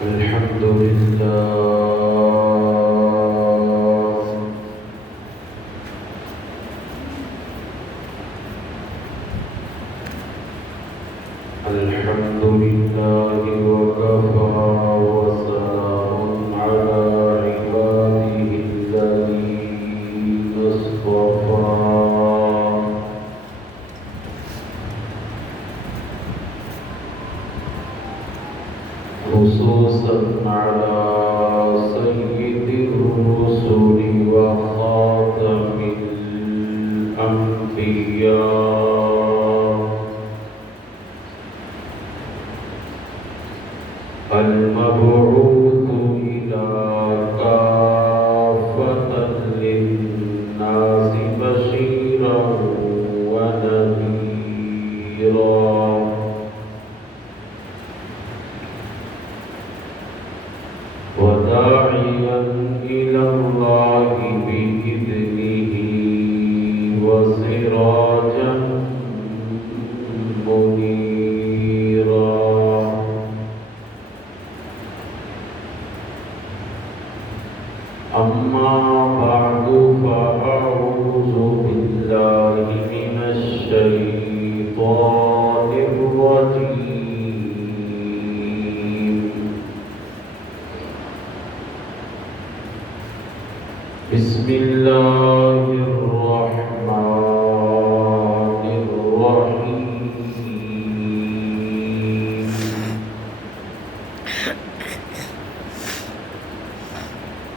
الحمد لله الحمد لله وكفى وسلام على عباده الذين اصطفى خصوصا على سيد الرسل وخاتم الأنبياء المبعوث إلى كافة للناس بشيرا ونذيرا وداعيا إلى الله بإذنه وسراجا منيرا أما بعد فأعوذ بالله من الشيطان الرجيم بسم الله الرحمن الرحيم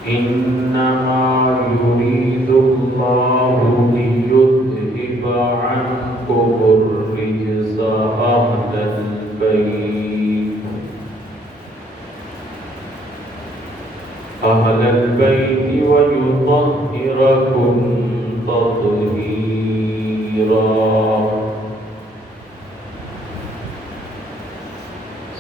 إنما يريد الله ليذهب عنكم الرجس أهل البيت ويطهركم تطهيرا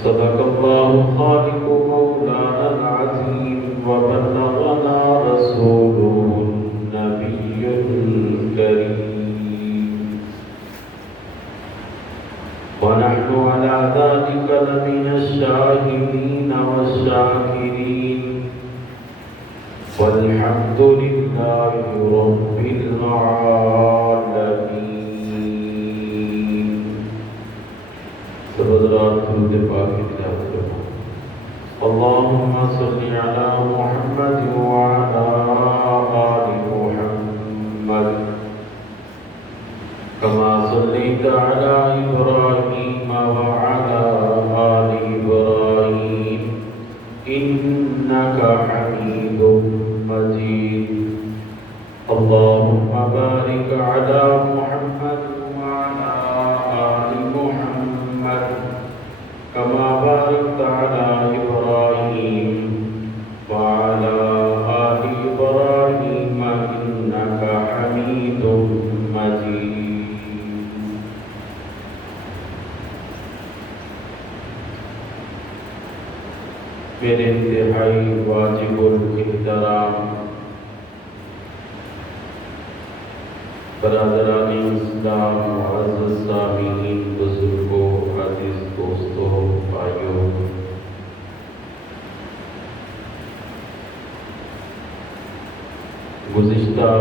صدق الله خالق مولانا العظيم وبلغنا رسوله النبي الكريم ونحن على ذلك لمن الشاهدين والشاكرين والحمد لله رب العالمين. سب حضرات درود پاک کی تلاوت کرنا. اللهم صل على محمد وعلى آل محمد كما صليت على إبراهيم وعلى آل إبراهيم إنك حميد مجيد. اللهم بارك على محمد وعلى آل محمد كما باركت على إبراهيم وعلى آل إبراهيم إنك حميد مجيد. میرے انتہائی واجب الاحترام برادران اسلام، معزز سامعین، بزرگوں، عزیز دوستوں، بھائیوں، گزشتہ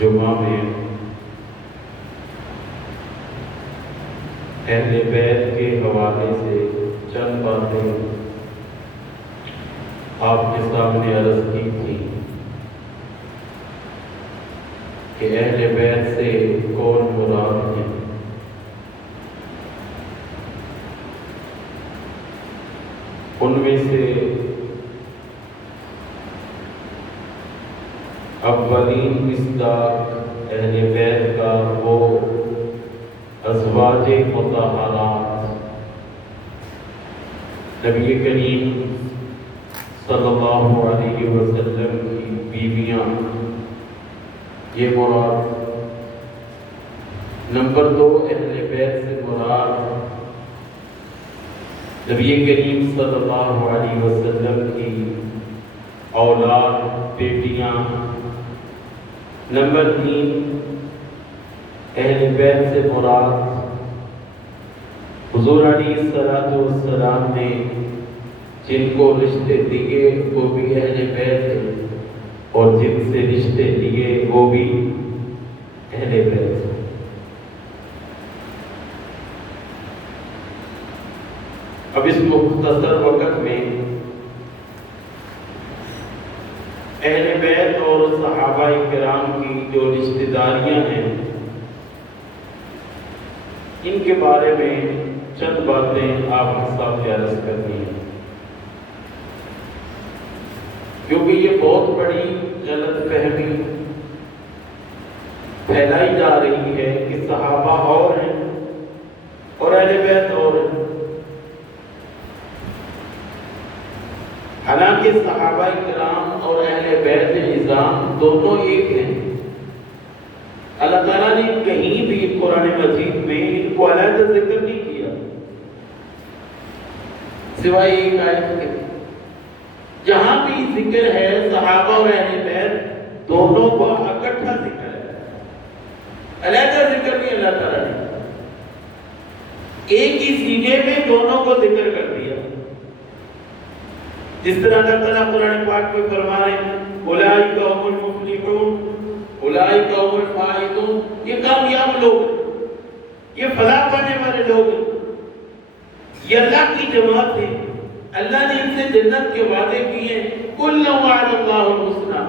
جمعہ میں اہل بیت کے حوالے سے چند باتیں آپ کے سامنے عرض کی تھی کہ اہل بیت سے کون مراد ہے. ان میں سے اولین مصداق اہل بیت کا وہ ازواج مطہرات، نبی کریم صلی اللہ علیہ وسلم کی بیویاں، یہ مراد. نمبر 2، اہل بیت سے مراد نبی کریم صلی اللہ علیہ وسلم کی اولاد، بیٹیاں. نمبر 3، اہل بیت سے مراد حضور علیہ السلام نے جن کو رشتے دیے وہ بھی اہل بیت ہیں، اور جن سے رشتے لیے وہ بھی اہل بیت ہیں۔ اب اس مختصر وقت میں اہل بیت اور صحابہ کرام کی جو رشتہ داریاں ہیں ان کے بارے میں چند باتیں آپ کے ساتھ عرض کرنی ہیں، کیونکہ یہ بہت بڑی غلط فہمی پھیلائی جا رہی ہے کہ صحابہ اور ہیں اور اہل بیت اور ہیں۔ حالانکہ صحابہ کرام اور اہل بیت نظام دونوں ایک ہیں۔ اللہ تعالیٰ نے کہیں بھی قرآن مجید میں ان کو علیحدہ ذکر نہیں کیا سوائے ایک آیت کے۔ جہاں بھی ذکر ہے صحابہ اور اہل بیت دونوں کو اکٹھا ذکر ہے، علیحدہ ذکر نہیں اللہ تعالیٰ نے، ایک ہی سینے میں دونوں کو ذکر کر دیا۔ جس طرح اللہ تعالیٰ قرآن پاک میں فرما رہے ہیں اولئک هم المفلحون، اولئک هم الفائزون، یہ کامیاب لوگ ہیں، یہ فلاح پانے والے لوگ ہیں، یہ اللہ کی جماعت ہے، اللہ نے ان سے جنت کے وعدے کیے ہیں۔ کل وعد اللہ الحسنى،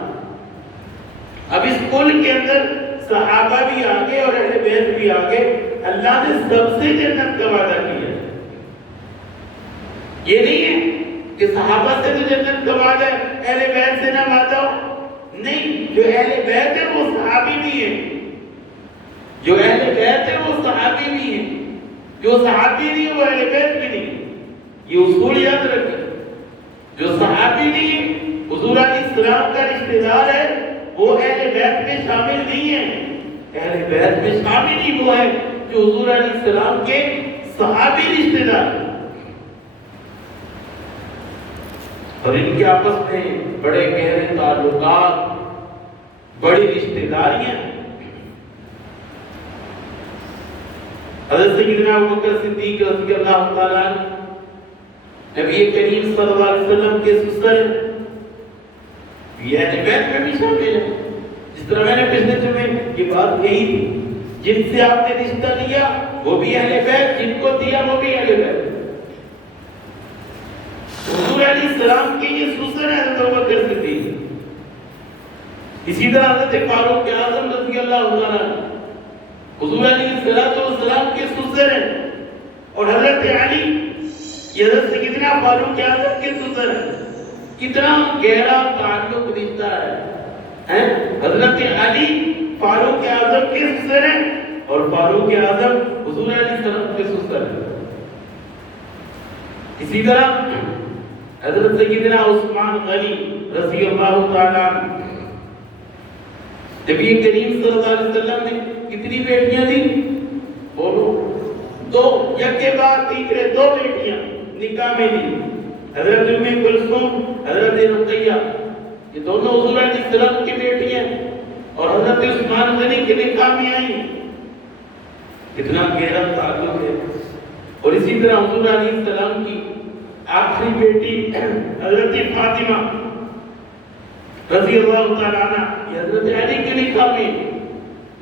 اب اس کل کے اندر صحابہ بھی آگے اور اہل بیت بھی آگے، اللہ نے سب سے جنت کا وعدہ کیا ہے۔ یہ نہیں ہے کہ صحابہ سے تو جنت کا وعدہ ہے، اہل بیت سے نہ وعدہ ہو، نہیں، جو اہل بیت ہے وہ صحابی بھی ہیں، جو اہل بیت ہے وہ صحابی بھی ہیں، جو صحابی نہیں ہے وہ اہل بیت بھی نہیں۔ یہ اصول یاد رکھیں، جو صحابی نہیں ہے حضور علیہ السلام کا رشتہ دار ہے وہ اہل بیت میں شامل نہیں ہے، اہل بیت میں شامل ہی وہ ہے جو حضور علیہ السلام کے صحابی رشتہ دار ہیں، اور ان کے آپس میں بڑے گہرے تعلقات، بڑی رشتہ داریاں۔ حضرت سیدنا ابوبکر صدیق رضی اللہ تعالیٰ عنہ نبی کریم صلی اللہ علیہ وسلم کے سسر یہ اہل بیت میں بھی شامل ہیں۔ جس طرح میں نے پچھلے جمعے یہ بات کہی تھی، جن سے آپ نے رشتہ لیا وہ بھی اہل بیت، جن کو دیا وہ بھی اہل بیت۔ حضور علیہ السلام کے یہ سسر ہیں حضرت ابوبکر صدیق، اسی طرح حضرت فاروق اعظم رضی اللہ عنہ حضور علیہ السلام کے سسر ہیں، اور حضرت علی یہ حضرت سیدنا فاروق اعظم کے سسر ہیں۔ کتنا گہرا تعلق رشتہ ہے، حضرت علی فاروق اعظم کے سسر ہیں اور فاروق اعظم حضور علیہ السلام کے سسر ہیں۔ اسی طرح حضرت سیدنا عثمان غنی رضی اللہ تعالیٰ عنہ، نبی کریم صلی اللہ علیہ وسلم نے کتنی بیٹیاں دی؟ بولو، دو، یک کے بعد تیسرے دو بیٹیاں نکاح میں دی، حضرت ام کلثوم، حضرت رقیہ، یہ دونوں حضور علیہ السلام کی بیٹیاں اور حضرت عثمان غنی کے نکاح میں آئیں۔ کتنا گہرا تعلق ہے۔ اور اسی طرح حضور علیہ السلام کی آخری بیٹی حضرت فاطمہ رضی اللہ تعالیٰ عنہ یہ حضرت علی کے نکاح میں،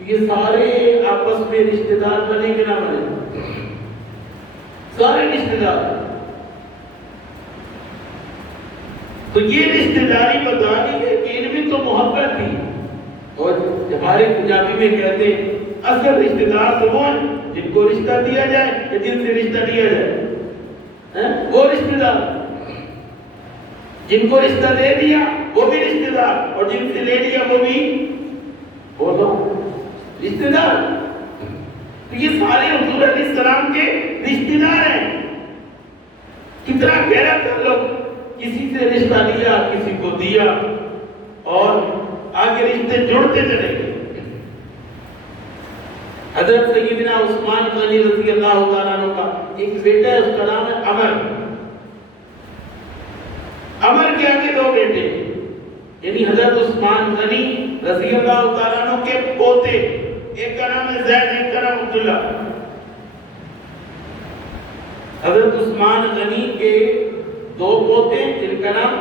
یہ سارے آپس میں رشتہ دار بنے کہ نہ بنے؟ سارے رشتہ دار۔ تو یہ رشتہ داری بتا دی ہے کہ ان میں تو محبت تھی، اور ہمارے پنجابی میں کہتے ہیں اصل رشتہ دار تو وہ ہیں جن کو رشتہ دیا جائے یا جن سے رشتہ لیا جائے، وہ رشتہ دار، جن کو رشتہ دے دیا وہ بھی رشتہ دار، اور جن سے لے لیا وہ بھی بولو رشتہ دار۔ تو یہ سارے حضور علیہ السلام کے رشتہ دار ہیں۔ کتنا گہرا تعلق، کسی سے رشتہ لیا کسی کو دیا، اور آگے رشتے جڑتے چلے گئے۔ حضرت سیدنا عثمان غنی رضی اللہ تعالیٰ عنہ کا ایک بیٹا ہے، اس کا نام ہے عمر۔ عمر کے آگے دو بیٹے، یعنی حضرت عثمان غنی رضی اللہ تعالیٰ عنہ کے پوتے، ایک کا نام ہے زید، ایک کا نام عبداللہ۔ حضرت عثمان غنی کے دو پوتے جن کا نام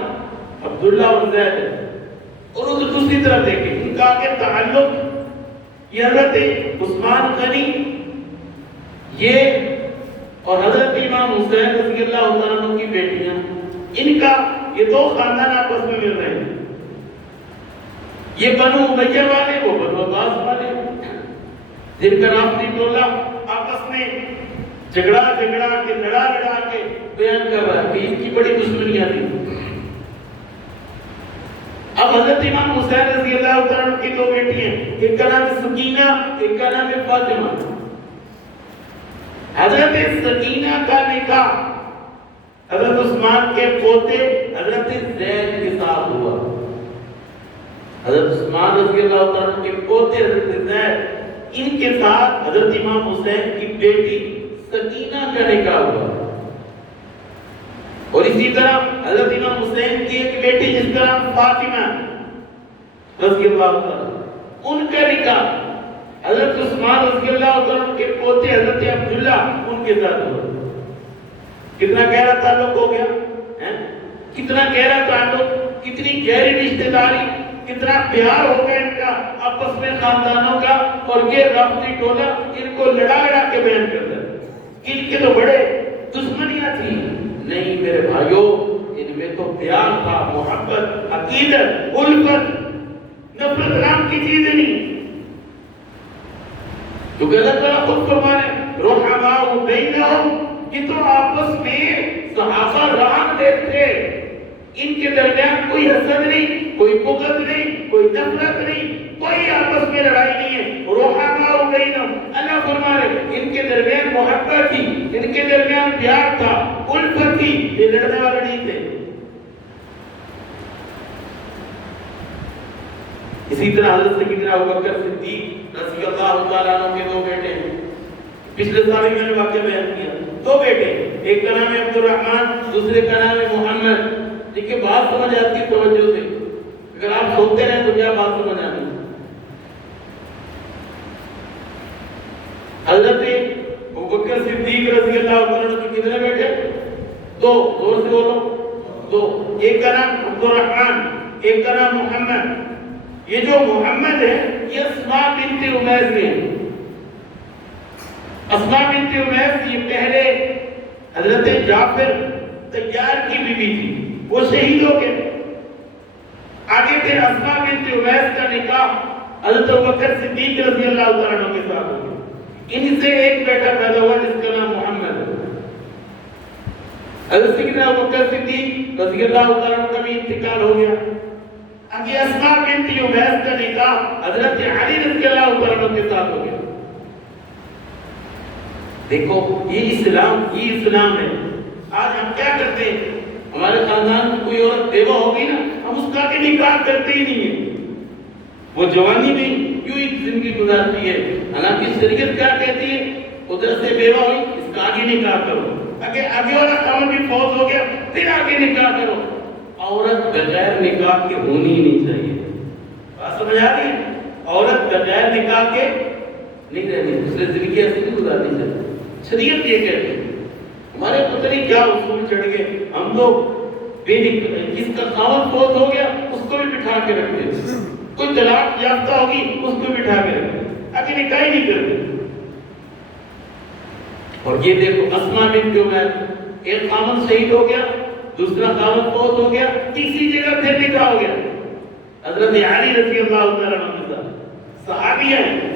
عبداللہ اور زید ہے، اور ادھر دوسری طرف دیکھیں ان کا آگے تعلق، یہ حضرت عثمان غنی یہ اور حضرت امام حسین رضی اللہ عنہ کی بیٹیاں، ان کا یہ دو خاندان آپس میں مل رہے ہیں، یہ بنو امیہ والے وہ بنو عباس والے، جن کا نافذی ٹولہ آپس میں جھگڑا کے لڑا کے بیان کر رہا ہے کہ ان کی بڑی دشمنیاں تھیں۔ اب حضرت امام حسین رضی اللہ عنہ کی دو بیٹیاں، ایک کا نام سکینہ، ایک کا نام فاطمہ۔ حضرت سکینہ کا نکاح حضرت عثمان کے پوتے حضرت زید کے ساتھ ہوا۔ حضرت عثمان رضی اللہ عنہ کے پوتے حضرت زید، ان کے ساتھ حضرت امام حسین کی بیٹی سکینہ کا نکاح ہوا۔ اور اسی طرح حضرت امام حسین کی ایک بیٹی جس کا نام فاطمہ رضی اللہ عنہ، ان کا نکاح حضرت عثمان رضی اللہ عنہ کے پوتے حضرت عبداللہ ان کے ساتھ ہوا۔ کتنا گہرا تعلق ہو گیا، کتنا گہرا تعلق، کتنی گہری رشتہ داری، کتنا پیار ہو گیا ان کا آپس میں خاندانوں کا، اور یہ رافضی ٹولہ ان کو لڑا کے بیان کرتا ہے۔ ان کے تو بڑے دشمنیاں تھی، نہیں میرے بھائیوں، ان میں تو پیار تھا، محبت، عقیدت، الفت، نفرت نام کی چیزیں نہیں۔ کیونکہ اللہ تعالیٰ خود فرما رہے رحماء بینہم، یہ تو آپس میں صحابہ رحم دیتے، ان کے درمیان کوئی حسد نہیں، کوئی بغض نہیں، کوئی نفرت نہیں، کوئی آپس میں لڑائی نہیں ہے۔ رحماء بینہم، اللہ فرما رہے ان کے درمیان محبت تھی، ان کے درمیان پیار تھا، الفت تھی، یہ لڑنے والے نہیں تھے۔ اسی طرح حضرت سیدنا ابوبکر صدیق رضی اللہ تعالیٰ عنہ کے دو بیٹے ہیں، پچھلے سال میں نے واقعہ بیان کیا، دو بیٹے، ایک کا نام ہے عبد الرحمن، دوسرے کا نام ہے محمد۔ دیکھیں بات سمجھ آتی ہے توجہ سے، اگر آپ سوچتے رہیں تو کیا بات سمجھ آنی۔ حضرت ابوبکر صدیق رضی اللہ عنہ کے کتنے بیٹے؟ دو، زور سے بولو، دو، ایک کا نام عبد الرحمن، ایک کا نام محمد۔ یہ جو محمد ہے یہ اسماء بنت عمیس ہے۔ اسماء بنت عمیس یہ پہلے حضرت جعفر طیار کی بیوی تھی، وہ شہید ہو گئے۔ آگے پھر اسماء بنت عمیس کا نکاح حضرت ابوبکر صدیق رضی اللہ عنہ کے ساتھ ہو گیا۔ ان سے ایک بیٹا پیدا ہوا جس کا نام محمد ہے۔ حضرت سیدنا ابوبکر صدیق رضی اللہ عنہ کا بھی انتقال ہو گیا۔ اب یہ اسماء بنت عمیس کا نکاح حضرت علی رضی اللہ عنہ کے ساتھ ہو گیا۔ دیکھو یہ اسلام ہے۔ آج ہم کیا کرتے ہیں، ہمارے خاندان میں کوئی عورت بیوہ ہوگی نا، ہم اس کا کے نکاح کرتے ہی نہیں ہیں۔ وہ جوانی میں کیوں ایک زندگی گزارتی ہے، حالانکہ شریعت کیا کہتی ہے، ادھر سے بیوہ ہوئی اس کا آگے نکاح کرو، آگے والا خاوند بھی فوت ہو گیا پھر آگے نکاح کرو۔ عورت بغیر نکاح کے ہونی ہی نہیں چاہیے۔ بات سمجھ آ رہی ہے؟ عورت بغیر نکاح کے نہیں رہنی، دوسرے زندگی ایسے نہیں گزارنی چاہیے۔ شریعت یہ کہتی ہے، ہمارے پتہ نہیں کیا اصول چڑھ گئے، ہم تو جس کا خاوند فوت ہو گیا اس کو بھی بٹھا کے رکھتے، کوئی طلاق یافتہ ہوگی اس کو بھی بٹھا کے رکھتے، آگے نکاح ہی نہیں کرتے۔ اور یہ دیکھو اسماء بنت عمیس، ایک خاوند شہید ہو گیا، دوسرا خاوند فوت ہو گیا، تیسری جگہ پھر نکاح ہو گیا۔ حضرت علی رضی اللہ عنہ صحابیہ ہیں،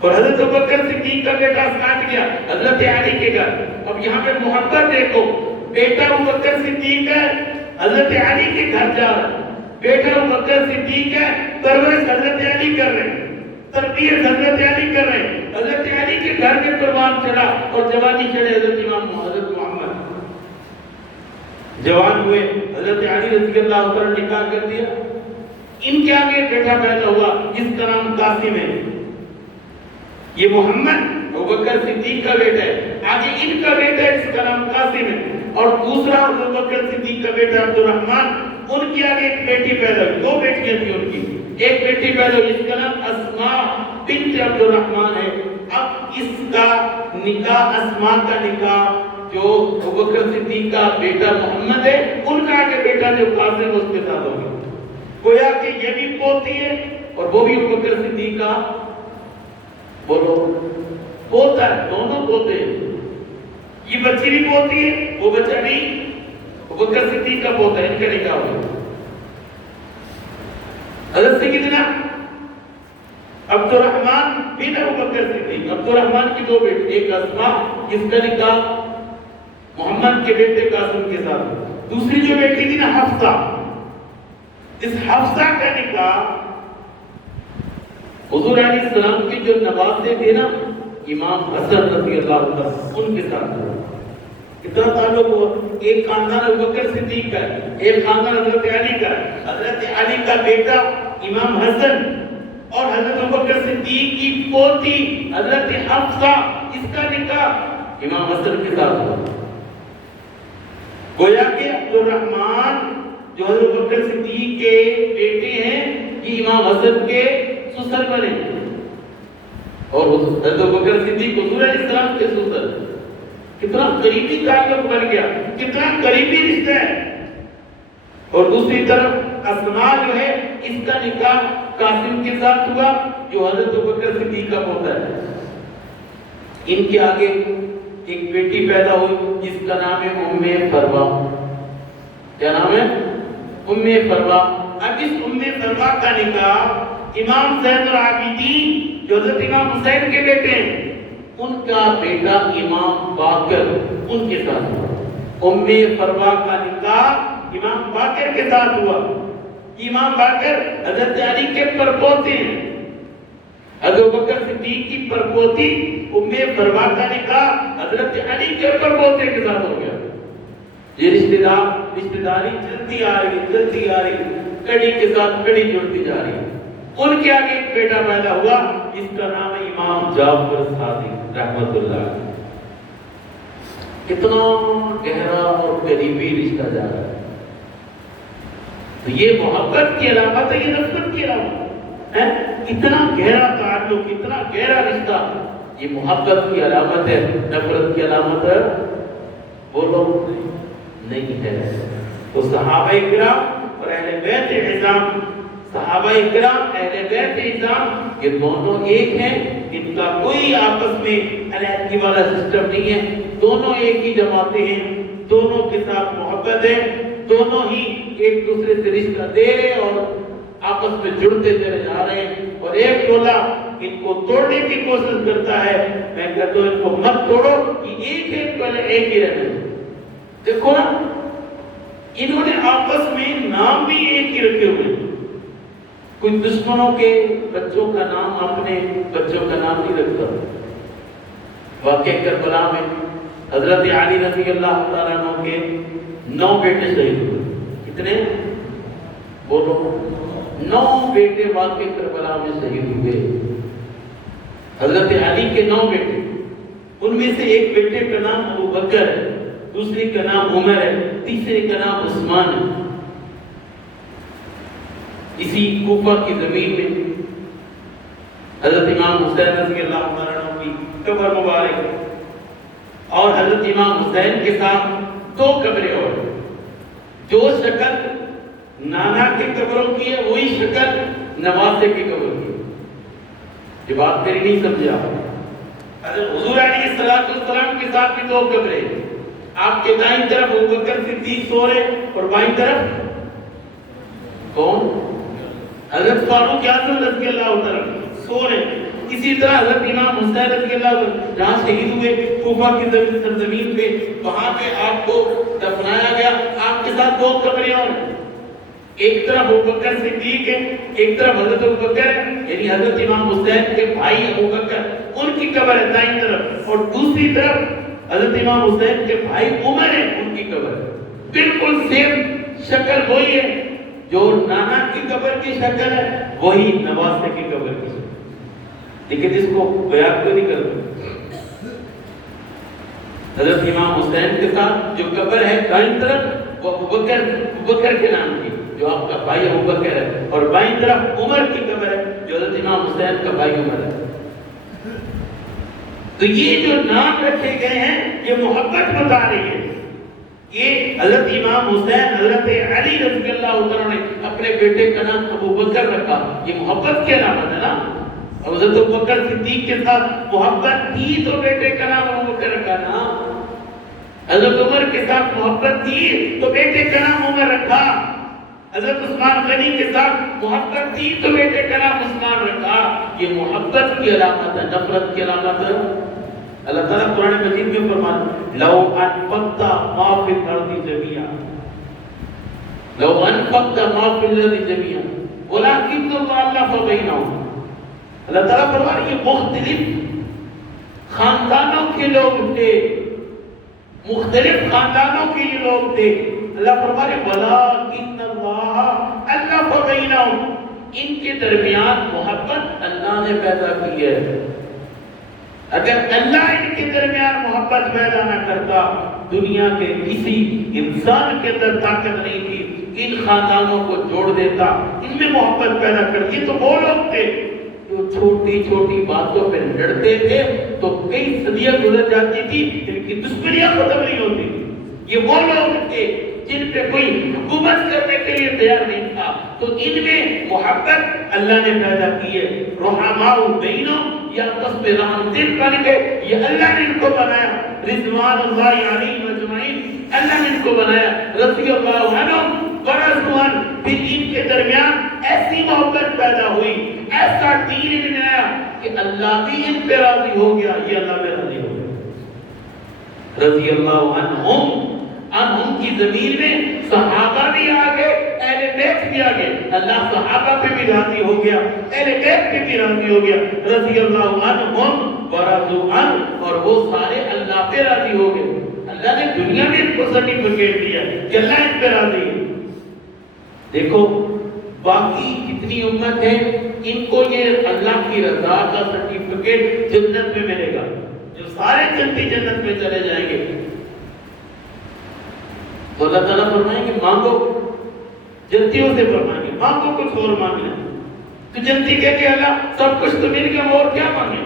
اور حضرت ابوبکر صدیق کا بیٹا ساتھ گیا حضرت علی کے گھر۔ اب یہاں پہ محبت دیکھو، بیٹا ابوبکر صدیق ہے حضرت علی کے گھر جا رہا ہے، بیٹا ابوبکر صدیق ہے پرورش حضرت علی کر رہے ہیں، تربیت حضرت علی کر رہے ہیں، حضرت علی کے گھر میں قربان چڑھا اور جوانی چڑھے حضرت امام حضرت محمد، جوان ہوئے حضرت علی رضی اللہ عنہ نے نکاح کر دیا۔ ان کے آگے بیٹا پیدا ہوا جس کا نام قاسم ہے، یہ محمد ابوبکر صدیق کا بیٹا ہے، آگے ان کا بیٹا ہے جس کا نام قاسم ہے، اور دوسرا ابوبکر صدیق کا بیٹا عبد الرحمن، ان کی آگے ایک بیٹی پیدا ہوئی، دو بیٹیاں تھیں ان کی، ایک بیٹی پیدا ہوئی جس کا نام اسماء بنت عبد الرحمن ہے۔ اب اس کا نکاح، اسماء کا نکاح جو ابو بکر صدیق کا بیٹا محمد ہے ان کا آگے بیٹا جو قاسم اس کے ساتھ ہوگا. گویا کہ یہ بھی پوتی ہے اور وہ بھی ابو بکر صدیق کا بولو پوتا ہے. دونوں پوتے ہیں. یہ بچی بھی پوتی ہے, وہ بچہ بھی ابو بکر صدیق کا پوتا ہے. ان کا نکاح ہوا. حضرت سیدنا عبد الرحمن بن ابو بکر صدیق, عبد الرحمن کی دو بیٹی, ایک اسماء جس کا نکاح محمد کے بیٹے قاسم کے ساتھ, دوسری جو بیٹی تھی نا حفصہ, اس حفصہ کا نکاح حضور علیہ السلام کے جو نواسے تھے نا امام حسن رضی اللہ عنہ ان کے ساتھ ہوا. کتنا تعلق ہوا؟ ایک خاندان ابو بکر صدیق کا ہے, ایک خاندان حضرت علی کا ہے. حضرت علی کا بیٹا امام حسن اور حضرت ابو بکر صدیق کی پوتی حضرت حفصہ, اس کا نکاح امام حسن کے ساتھ ہوا. گویا کہ عبد الرحمن جو حضرت ابو بکر صدیق کے بیٹے ہیں یہ امام حسن کے سسر بنے, اور حضرت ابو بکر صدیق حضور علیہ السلام کے سسر. کتنا قریبی تعلق بن گیا, کتنا قریبی رشتہ ہے. اور دوسری طرف اسماء جو ہے اس کا نکاح قاسم کے ساتھ ہوا جو حضرت ابو بکر صدیق کا پوتا ہے. ان کے آگے ایک بیٹی پیدا ہوئی جس کا نام ہے ام فروا. کیا نام ہے؟ ام فروا. اب اس ام فروا کا نکاح امام زین العابدین جو حضرت امام حسین کے بیٹے ہیں ان کا بیٹا امام باقر ان کے ساتھ ہوا. ام فروا کا نکاح امام باقر کے ساتھ ہوا. امام باقر حضرت علی کے پرپوتے ہیں. حضرت بکر صدیق کی پرپوتی ام فروا کا نکاح حضرت علی کے پرپوتے کے ساتھ ہو گیا. یہ رشتہ داری چلتی آ رہی کڑی کے ساتھ کڑی جڑتی جا رہی. ان کے آگے ایک بیٹا پیدا ہوا جس کا نام ہے امام جعفر صادق رحمت اللہ علیہ. کتنا گہرا اور قریبی رشتہ جا رہا ہے. تو یہ محبت کی علامت ہے, یہ نفرت کی علامت ہے. اتنا گہرا تعلق, اتنا گہرا رشتہ, یہ محبت کی علامت ہے, نفرت کی علامت ہے بولو نہیں ہے. تو صحابہ کرام اور اہل بیت اعظام, صحابہ کرام اہل بیت اعظام یہ دونوں ایک ہیں. ان کا کوئی آپس میں علیحدگی والا سسٹم نہیں ہے. دونوں ایک ہی جماعتیں ہیں, دونوں کے ساتھ محبت ہے, دونوں ہی ایک دوسرے سے رشتہ دے رہے اور آپس میں جڑتے چلے جا رہے ہیں. اور ایک ٹولہ ان کو توڑنے کی کوشش کرتا ہے. میں کہتا ہوں ان کو مت توڑو, یہ ایک ہے, پہلے ایک ہی رہنا. دیکھو نا انہوں نے آپس میں نام بھی ایک ہی رکھے ہوئے. کوئی دشمنوں کے بچوں کا نام اپنے بچوں کا نام نہیں رکھتا. واقعہ کربلا میں حضرت علی رضی اللہ تعالیٰ عنہ کے 9 بیٹے شہید ہوئے. کتنے بولو؟ 9 بیٹے واقعہ کربلا میں شہید ہوئے. حضرت علی کے 9 بیٹے, ان میں سے ایک بیٹے کا نام ابو بکر ہے, دوسری کا نام عمر ہے, تیسرے کا نام عثمان ہے. اسی کوفہ کی زمین میں حضرت امام حسین رضی اللہ عنہ کی قبر مبارک اور حضرت امام حسین کے ساتھ 2 قبریں اور جو شکل نانا کی قبروں کی ہے وہی شکل نواسے کی قبر کی. یہ بات میری نہیں سمجھا. حضرت حضور علیہ السلام کے ساتھ بھی 2 قبریں. آپ کے دائیں طرف ابو بکر صدیق سو رہے اور بائیں طرف کون؟ حضرت فاروق اعظم رضی اللہ عنہ سو رہے. اسی طرح حضرت امام حسین رضی اللہ عنہ جہاں شہید ہوئے کوفہ کی سرزمین پہ, وہاں پہ آپ کو دفنایا گیا. آپ کے ساتھ 2 قبریں اور ہیں. ایک طرف ابو بکر صدیق ہے, ایک طرف حضرت ابو بکر ہے, یعنی حضرت امام حسین کے بھائی ابو بکر, ان کی قبر ہے دائیں طرف, اور دوسری طرف حضرت امام حسین کے بھائی عمر ہیں, ان کی قبر ہے. بالکل سیم شکل وہی ہے. جو نانا کی قبر کی شکل ہے وہی نواسے کی قبر کی شکل. لیکن اس کو بیان کو نہیں کرتے. حضرت امام حسین کے ساتھ جو قبر ہے دائیں طرف وہ ابو بکر کے نام کی, جو آپ کا بھائی ابو بکر ہے, اور بائیں طرف عمر کی قبر ہے جو حضرت امام حسین کا بھائی عمر ہے. تو یہ جو نام رکھے گئے ہیں یہ محبت بتا رہی ہے. یہ حضرت امام حسین حضرت علی رضی اللہ عنہ نے اپنے بیٹے کا نام ابو بکر رکھا. یہ محبت کی علامت ہے نا. حضرت ابو بکر صدیق کے ساتھ محبت تھی تو بیٹے کا نام ابو بکر رکھا نا. حضرت عمر کے ساتھ محبت تھی تو بیٹے کا نام عمر رکھا. حضرت عثمان غنی کے ساتھ محبت تھی تو بیٹے کا نام عثمان رکھا. یہ محبت کی علامت ہے, نفرت کی علامت ہے. اللہ تعالیٰ قرآن مجید میں فرماتا لو انفقت ما فی الارض جميعا لو انفقت ما فی الارض جميعا ولكن الله الف بینہم. اللہ تعالیٰ فرماتا یہ مختلف خاندانوں کے لوگ تھے, مختلف خاندانوں کے یہ لوگ تھے. اللہ فرماتا ولكن الله الف بینہم, ان کے درمیان محبت اللہ نے پیدا کی ہے. اگر اللہ ان کے درمیان محبت پیدا نہ کرتا, دنیا کے کسی انسان کے اندر طاقت نہیں تھی ان خاندانوں کو جوڑ دیتا, ان میں محبت پیدا کرتی. یہ تو وہ لوگ تھے جو چھوٹی چھوٹی باتوں پہ لڑتے تھے تو کئی صدیاں گزر جاتی تھی, ان کی دشمنیاں ختم نہیں ہوتی. یہ وہ لوگ تھے جن پہ کوئی حکومت کرنے کے لیے تیار نہیں تھا, تو ان میں محبت اللہ نے پیدا کی ہے. رحماء بینہم یا قصب رحم دل بن کے یہ اللہ نے ان کو بنایا. رضوان اللہ علیہم اجمعین, اللہ نے ان کو بنایا. رضی اللہ عنہم ورضوا عنہ, پھر ان کے درمیان ایسی محبت پیدا ہوئی, ایسا دین ان میں آیا کہ اللہ بھی ان پہ راضی ہو گیا, یہ اللہ پہ راضی ہو گیا. رضی اللہ عنہم, عنہم کی ضمیر میں صحابہ بھی آگے, اہل بیت بھی آگے. اللہ صحابہ پہ بھی راضی ہو گیا, اہل بیت پہ بھی راضی ہو گیا. رضی اللہ عنہم ورضوا عنہ, اور وہ سارے اللہ پہ راضی ہو گئے. اللہ نے دنیا میں ان کو سرٹیفکیٹ دیا کہ اللہ ان پہ راضی ہے. دیکھو باقی جتنی امت ہے ان کو یہ اللہ کی رضا کا سرٹیفکیٹ جنت میں ملے گا. جو سارے جنتی جنت میں چلے جائیں گے تو اللہ تعالیٰ فرمائیں گے مانگو, جنتیوں سے فرمائیں گے مانگو کچھ اور مانگنا. تو جنتی کہتے ہیں اللہ سب کچھ تو مل گیا, اور کیا مانگیں.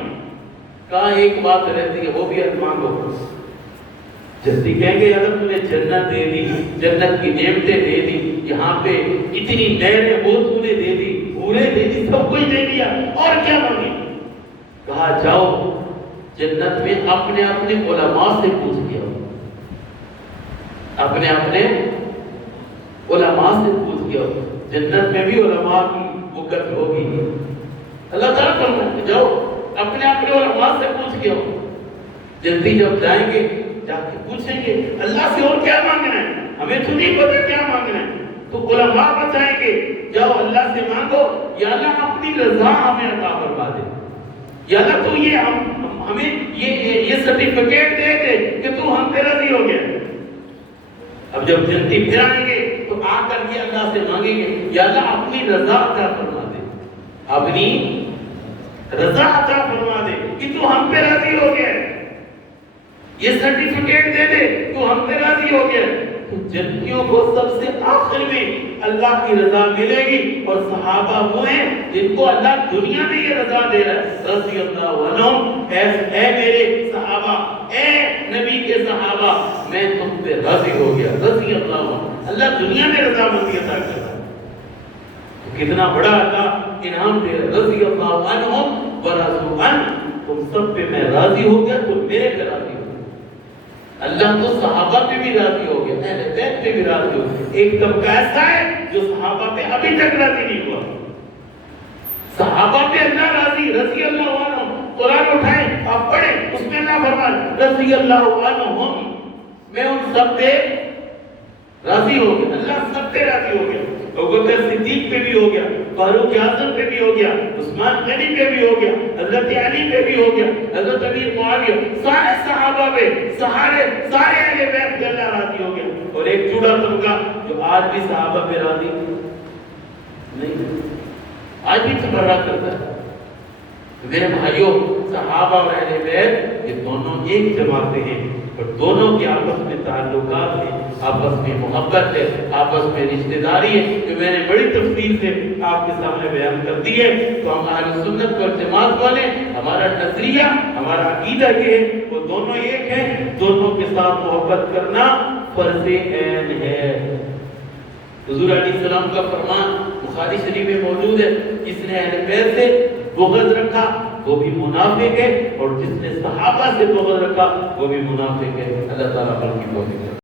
کہاں ایک بات رہتی ہے وہ بھی مانگو. جنتی کہیں گے اللہ تم نے جنت دے دی, جنت کی نعمتیں دے دی, یہاں پہ اتنی نہریں وہ تو نے دے دی, پورے دے دی, سب کچھ دے دیا, اور کیا مانگیں. کہا جاؤ جنت میں اپنے اپنے علماء سے پوچھ کے آؤ, اپنے اپنے علماء سے پوچھ کے آؤ. جنت میں بھی علماء کی مقدر ہوگی. اللہ تعالیٰ فرماتا ہے جاؤ اپنے اپنے علماء سے پوچھ کے آؤ. جنتی جب جائیں گے جا کے پوچھیں گے اللہ سے اور کیا مانگنا ہے, ہمیں تو نہیں پتا کیا مانگنا ہے. تو علماء بتائیں گے جاؤ اللہ سے مانگو, یا اللہ اپنی رضا ہمیں عطا فرما دے, یا اللہ تو یہ ہمیں یہ سرٹیفکیٹ دے دے کہ تو ہم پہ راضی ہو گیا. اب جب جنتی پھر آئیں گے تو آ کر کے اللہ سے مانگیں گے یا اللہ اپنی رضا عطا فرما دے, اپنی رضا عطا فرما دے کہ تو ہم پہ راضی ہو گیا, یہ سرٹیفکیٹ دے دے تو ہم پہ راضی ہو گیا. تو جنتیوں کو سب سے آخر میں اللہ کی رضا ملے گی, اور صحابہ وہ ہیں جن کو اللہ دنیا میں یہ رضا دے رہا ہے. رضی اللہ عنہم, اے میرے صحابہ, اے نبی کے صحابہ, میں تم پہ راضی ہو گیا. رضی اللہ عنہ, اللہ دنیا میں رضا مندی عطا کر رہا ہے. کتنا بڑا اللہ انعام دے رہا ہے. رضی اللہ عنہم ورضوا عنہ, تم سب پہ میں راضی ہو گیا, تم میرے پہ راضی ہو. اللہ تو صحابہ پہ بھی راضی ہو گیا, اہل بیت پہ بھی راضی ہو گیا. ایک طبقہ ایسا ہے جو صحابہ پہ ابھی تک راضی نہیں ہوا. صحابہ پہ اللہ راضی, رضی اللہ عنہ. قرآن اٹھائیں آپ پڑھیں, اس میں اللہ فرمائے رضی اللہ عنہم, میں ان سب پہ راضی ہو گیا. اللہ سب پہ راضی ہو گیا. ابوبکر صدیق پہ بھی ہو گیا, فاروق اعظم پہ بھی ہو گیا, عثمان غنی پہ بھی ہو گیا, حضرت علی پہ بھی ہو گیا, حضرت امیر معاویہ, سارے صحابہ پہ, سارے اہل بیت پہ اللہ راضی ہو گیا. اور ایک جڑا طبقہ جو آج بھی صحابہ پہ راضی نہیں, آج بھی تبرہ کرتا ہے. میرے بھائیوں, صحابہ اور اہل بیت یہ دونوں ایک جماعتیں ہیں. اور دونوں کے آپس میں تعلقات ہیں، آپس میں محبت ہے، آپس میں رشتہ داری ہے، جو میں نے بڑی تفصیل سے آپ کے سامنے بیان کر دی ہے۔ تو ہم اہل سنت والجماعت والے، ہمارا نظریہ، ہمارا عقیدہ یہ ہے وہ دونوں ایک ہیں، دونوں کے ساتھ محبت کرنا فرض عین ہے۔ حضور علیہ السلام کا فرمان بخاری شریف میں موجود ہے، جس نے اہل بیت سے بغض رکھا وہ بھی منافق ہے، اور جس نے صحابہ سے بغض رکھا وہ بھی منافق ہے۔ اللہ تعالیٰ ہم کی توفیق دے۔